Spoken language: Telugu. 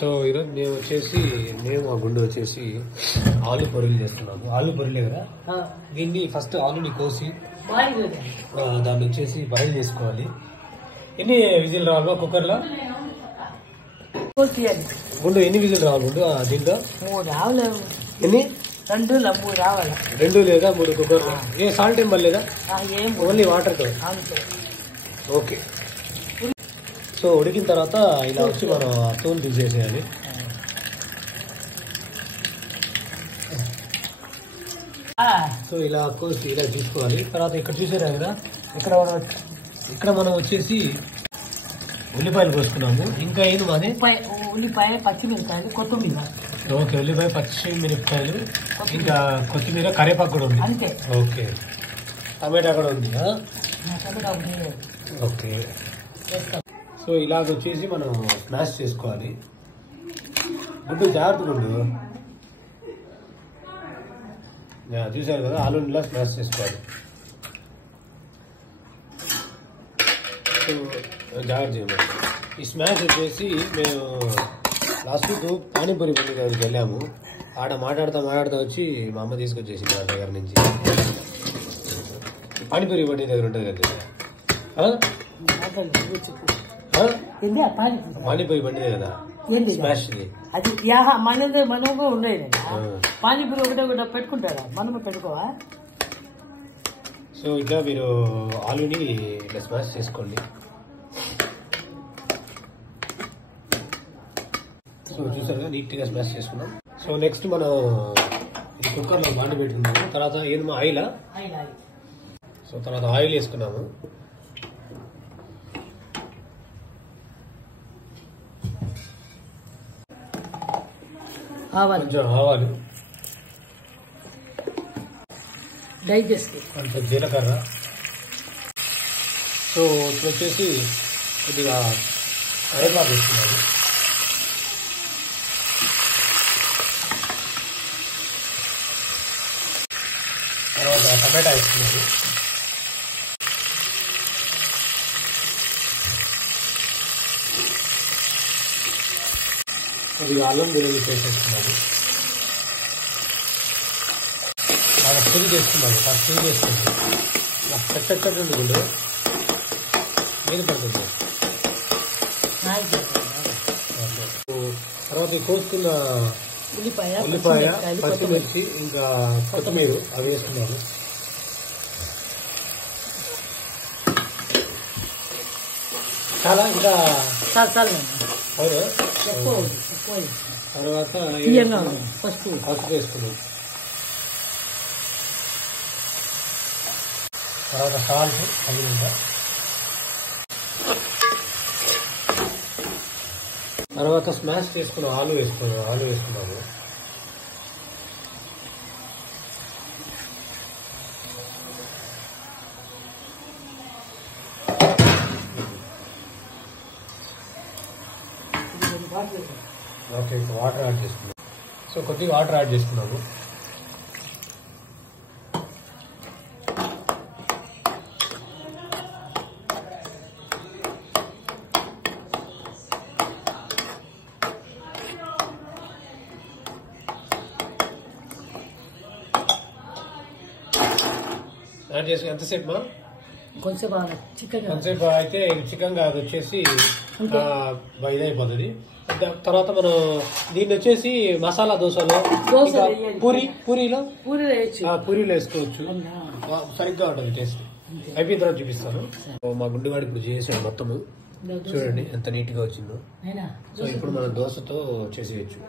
సో ఈరోజు మేము ఆ గుండు వచ్చేసి ఆలు పొరులు చేస్తున్నాము. ఆలు పొరులే కదా, దీన్ని ఫస్ట్ ఆలుని కోసి దాన్ని వచ్చేసి బాయిల్ చేసుకోవాలి. ఎన్ని విజిల్ రావాలి కుక్కర్లో? గుండు ఎన్ని విజిల్ రావాలి గుండు దీంట్లో? 3 రావాలి. ఎన్ని? 2 రావాలి. 2 లేదా 3 కుక్కర్లో? ఏ సాల్ట్ ఏం పర్లేదా? ఓన్లీ వాటర్తో? ఓకే. సో ఉడికిన తర్వాత ఇలా వచ్చి మనం తోలు తీసేసేయాలి. సో ఇలా కోసి ఇలా తీసుకోవాలి. తర్వాత ఇక్కడ చూసారా కదా, ఇక్కడ మనం వచ్చేసి ఉల్లిపాయలు కోసుకున్నాము. ఇంకా ఏంది మాది? ఉల్లిపాయ, పచ్చిమిరపకాయలు, కొత్తిమీర. ఓకే, ఉల్లిపాయ, పచ్చిమిరపకాయలు, ఇంకా కొత్తిమీర, కరివేపాకు కూడా ఉంది. అంతే. ఓకే, టమాటా కూడా ఉంది. ఓకే. సో ఇలాగ వచ్చేసి మనం స్మాష్ చేసుకోవాలి. గుడ్డు జాగ్రత్త గుండు. చూసారు కదా, ఆలు ఇలా స్మాష్ చేసుకోవాలి. సో జాగ్రత్త చేయాలి. ఈ స్మాష్ వచ్చేసి మేము లాస్ట్ వీక్ పానీపూరి బండి దగ్గరికి వెళ్ళాము. ఆడ మాట్లాడుతూ వచ్చి మా అమ్మ తీసుకొచ్చేసింది నా దగ్గర నుంచి. పానీపూరి బండి దగ్గర ఉంటుంది కదా, పానీపూరి బండి కదా స్మాష్. అది మనకు ఉండేది. పానీపూరి ఒకటే పెట్టుకుంటారా? మనము పెట్టుకోవా? సో ఇట్లా మీరు ఆలుని ఇట్లా స్మాష్ చేసుకోండి. సో చూసారుగా నీట్గా స్మాష్ చేసుకున్నాం. సో నెక్స్ట్ మనం కుక్కర్లో బాండి పెట్టుకున్నాము. తర్వాత ఏమో ఆయిలా? సో తర్వాత ఆయిల్ వేసుకున్నాము. కొంచెం ఆవాలు, కొంచెం జీలకర్ర. సో ఇప్పుడు వచ్చేసి కొద్దిగా కరివేపాకు వేసుకున్నాము. తర్వాత టమాటా వేసుకున్నాము. కొద్దిగా అల్లం వెల్లుల్లి పేస్ట్ వేసుకున్నాము. బాగా ఫ్రై చేసుకున్నాము. ఫ్రై చేసుకుంటాం. చక్కటి గుండు ఏది పడుతుంది. తర్వాత కోసుకున్న ఉల్లిపాయ, పచ్చిమిర్చి, ఇంకా కొత్తిమీర అవి వేసుకున్నాము. చాలా ఇంకా అవునా? తర్వాత పసుపు వేసుకున్నాం. తర్వాత సాల్ట్ తగినంత. తర్వాత స్మాష్ చేసుకున్నాం ఆలు వేసుకున్నాము. ఓకే, ఇప్పుడు వాటర్ యాడ్ చేసుకున్నాం. సో కొద్దిగా వాటర్ యాడ్ చేసుకున్నాము. యాడ్ చేసి ఎంతసేపు మా? కొంచెం అయితే చికెన్ కాదు వచ్చేసి ఇదైపోతుంది. తర్వాత మనం దీన్ని వచ్చేసి మసాలా దోశలో, పూరీలో వేసుకోవచ్చు. సరిగ్గా ఉంటుంది టేస్ట్. అయిపోయిన తర్వాత చూపిస్తాను. మా గుండెవాడి ఇప్పుడు చేసాడు మొత్తము. చూడండి ఎంత నీట్ గా వచ్చిందో. సో ఇప్పుడు మనం దోశతో చేసేయచ్చు.